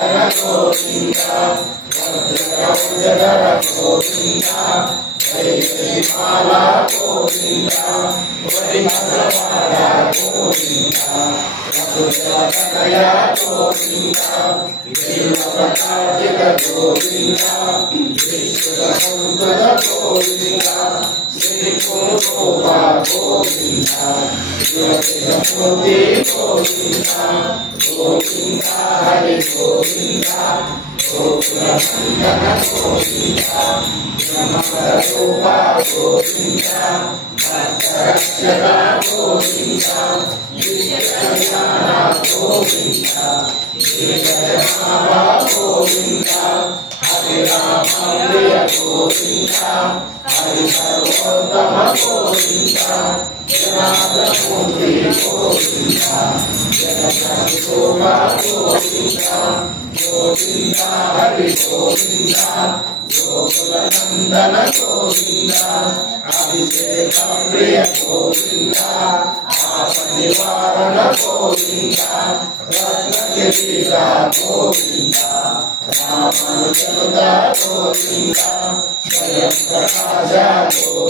గోవింద వజ్రకవచధర గోవింద జయ జయ మాల గోవింద వరిమలవాడ గోవింద రఘుజనయ గోవింద విల్వపతాజిత గోవింద విశ్వసంపద గోవింద శ్రీకురుగోప గోవింద శివశివమూర్తి గోవింద గోవింద హరి గోవింద గోకులనందన గోవింద బ్రహ్మరూప గోవింద భక్తరక్షక గోవింద దివ్యకళ్యాణ గోవింద శ్రీజయమావ గోవింద హరి రామ ప్రియ గోవింద హరి సర్వోత్తమ గోవింద జనార్దనమూర్తి గోవింద జగద్గురువ గోవింద గోవింద హరి గోవింద గోకులనందన గోవింద అభిషేక ప్రియ గోవింద ఆప నివారణ గోవింద రత్నగిరిజ గోవింద రామనుజనుత గోవింద స్వయం ప్రకాశ గోవింద